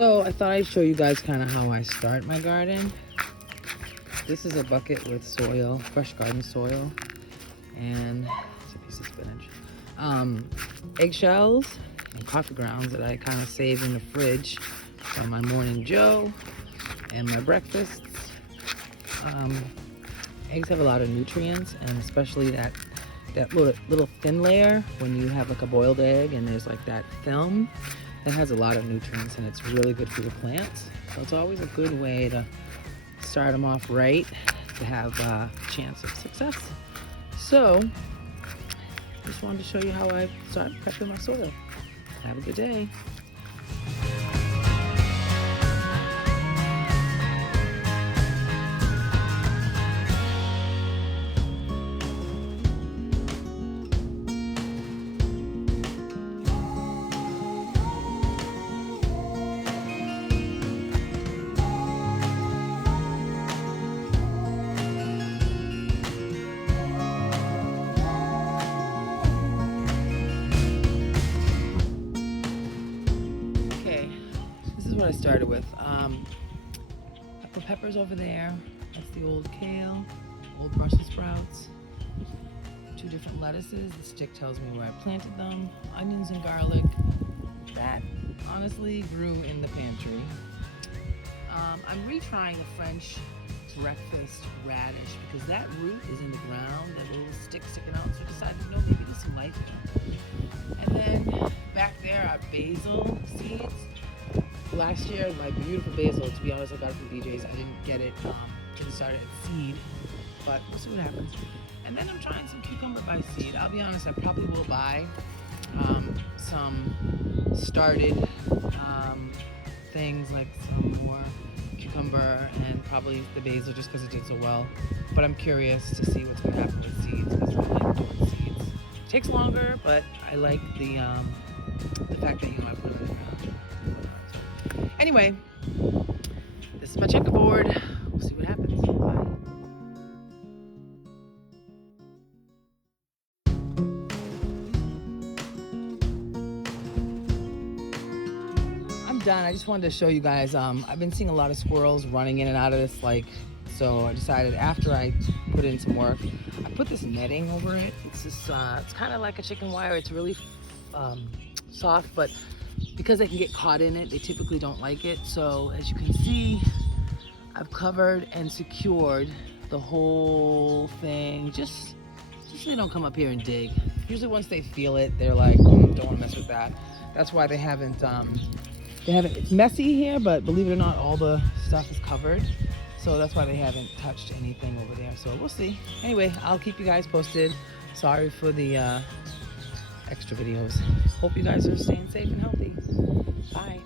So I thought I'd show you guys kind of how I start my garden. This is a bucket with soil, fresh garden soil, and it's a piece of spinach. Eggshells and coffee grounds that I kind of save in the fridge for my morning joe and my breakfasts. Eggs have a lot of nutrients, and especially that little thin layer when you have like a boiled egg and there's like that film, that has a lot of nutrients and it's really good for your plants. So it's always a good way to start them off right to have a chance of success. So just wanted to show you how I start prepping my soil. Have a good day. This is what I started with. I put peppers over there. That's the old kale, old Brussels sprouts, 2 different lettuces. The stick tells me where I planted them. Onions and garlic. That honestly grew in the pantry. I'm retrying a French breakfast radish because that root is in the ground, that little stick sticking out. So I decided, no, maybe there's some life in it. And then back there are basil seeds. Last year, my beautiful basil, to be honest, I got it from BJ's. I didn't get it, didn't start it at seed, but we'll see what happens. And then I'm trying some cucumber by seed. I'll be honest, I probably will buy some started things like some more cucumber and probably the basil just because it did so well. But I'm curious to see what's going to happen with seeds because I like doing seeds. It takes longer, but I like the fact that, I put it in the ground. Anyway, this is my checkerboard. We'll see what happens. Bye. I'm done. I just wanted to show you guys. I've been seeing a lot of squirrels running in and out of this, so I decided after I put in some work, I put this netting over it. It's this, it's kind of like a chicken wire. It's really soft, but because they can get caught in it, they typically don't like it. So as you can see, I've covered and secured the whole thing, just so they don't come up here and dig. Usually once they feel it, they're like, don't want to mess with that. That's why they haven't, it's messy here, but believe it or not, all the stuff is covered. So that's why they haven't touched anything over there. So we'll see. Anyway, I'll keep you guys posted. Sorry for the extra videos. Hope you guys are staying safe and healthy. Bye.